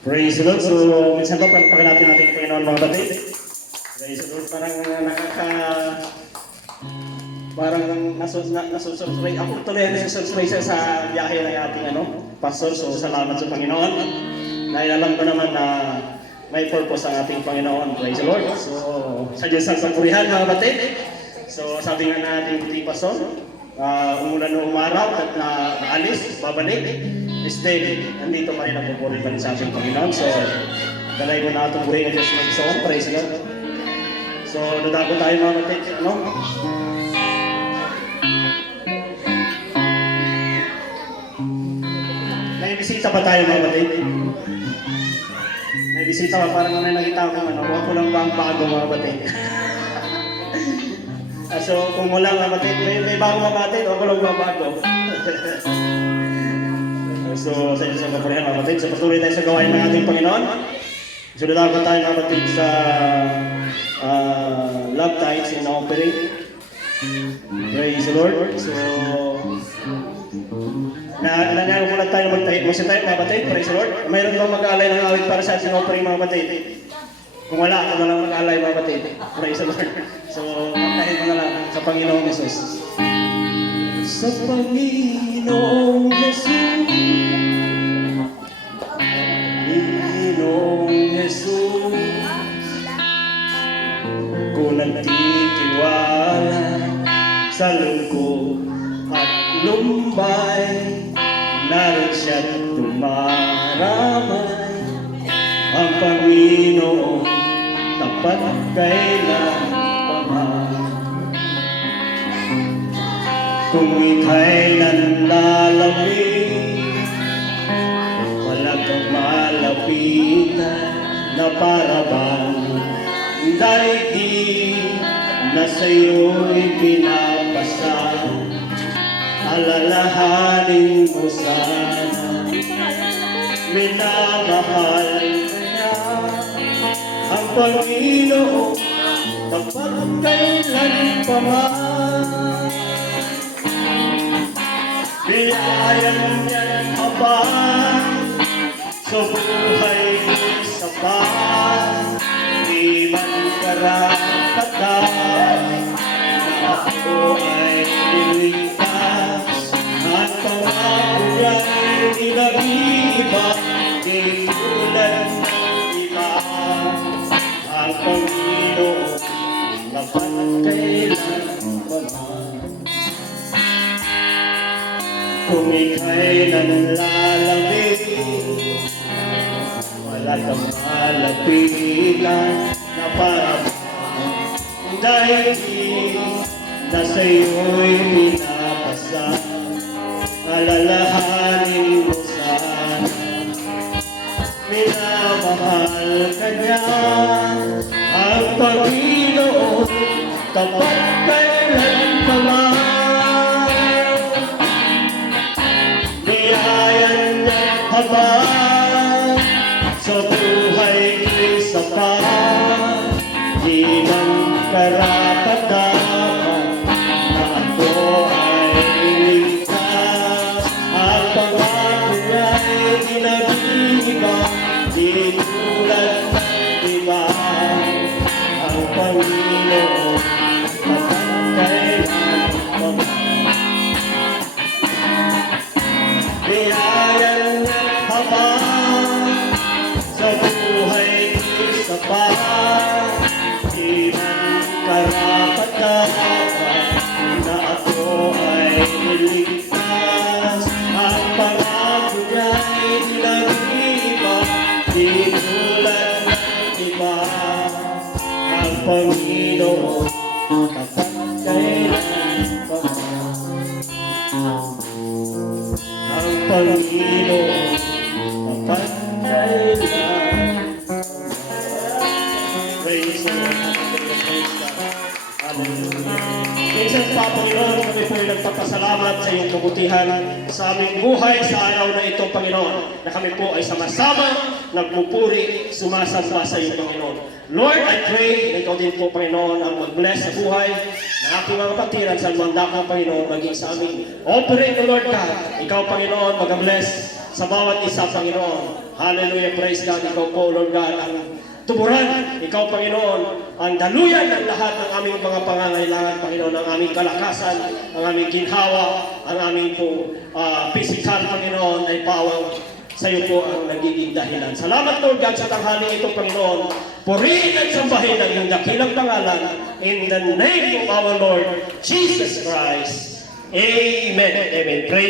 Praise the Lord. So, minsan pa, palpakan natin ating Panginoon mga batid. Praise the Lord. Parang nasusurprise. Ako tuloy na surprise sa biyahe ng ating pastor. So, salamat sa Panginoon. Dahil alam ko naman na may purpose ang ating Panginoon. Praise the Lord. So, sa Diyos ang sapurihan mga batid. So, sabi nga na ating pastor, umulan o umaraw at naalis, babalik. Instead, nandito pa rin ang pupuri pa rin sa ating Panginoon. So, dalay ko na itong puri ng Diyos mag-isawang. Praise the Lord. So, dadako tayo mga batid. May bisita pa tayo mga batid. May bisita pa, parang may nakita ko huwag ko lang ba ang bago mga batid. So, kung wala mga batid, may bago mga batid, huwag ko lang ba bago. So, sa inyo sa kapurihan mga batid, so patuloy tayo sa gawain ng ating Panginoon. So, dadako tayo mga batid sa love tides in offering. Praise the Lord. So, nangyayang muna tayo magtayo. Musin tayo mga batid. Praise the Lord. Mayroon bang mag-aalay ng awit para sa ating offering mga batid? Kung wala, ako na lang mag-aalay mga batid. Praise the Lord. So, magtahin mo na lang sa Panginoong Jesus. Sa Panginoong Jesus, Panginoong Jesus, kung nagtitiwala sa lungkot at lumbay, naroon siya't dumaramay. Ang Panginoon tapat kailan pa man. Kung ika'y nanlalamig, wala kang malapitan na parabang daigdig na sa'yo'y pinapasa. Alalahanin mo sana, minamahal niya ang Panginoon tapat kailan pa man. Biyayan niya abang sa buhay sa pag, di man karapatan na ako ay niligtas at pangako ay inagiba, di tulad ng iba. Ang Panginoon tapat kailan pa man. Kung ika'y nanlalamig, wala kang malapitan na parang daigdig na sa'yo'y pinapasa. Alalahanin mo sana, minamahal ka niya ang Panginoon tapat kailan pa man. Habang sa buhay ko'y sapat, di man karapatan na ako ay iligtas. Ang pangako niya'y inagiba, di tulad ng iba. Ang Panginoon tapat kailan pa man. Biyayan habang sa buhay ko'y sapat, di man karapatan na ako ay niligtas. Ang pangako niya'y nilagiba, di tulad ng iba. Ang Panginoon tapat kailan pa man. Ang Panginoon tapat kailan. Praise the Lord. Praise God. Hallelujah. Minsan pa, Panginoon, kami po ay nagpapasalamat sa iyong kabutihan sa aming buhay sa araw na ito, Panginoon, na kami po ay sama-sama nagpupuri, sumasamba sa iyong Panginoon. Lord, I pray na ikaw din po, Panginoon, ang mag-bless sa buhay ng aking mga kapatiran sa mandakang, Panginoon, maging sa aming offering, Lord God. Ikaw, Panginoon, mag-bless sa bawat isa, Panginoon. Hallelujah, praise God. Ikaw po, Lord God, ang tuburan. Ikaw, Panginoon, ang daluyan ng lahat ng aming mga pangangailangan, Panginoon, ang aming kalakasan, ang aming ginhawa, ang aming po physical, Panginoon, ay pawang sa iyo po ang nagiging dahilan. Salamat, Lord God, sa tanghali ito, Panginoon. Purihin at sambahin ang iyong dakilang pangalan in the name of our Lord Jesus Christ. Amen. Amen. Praise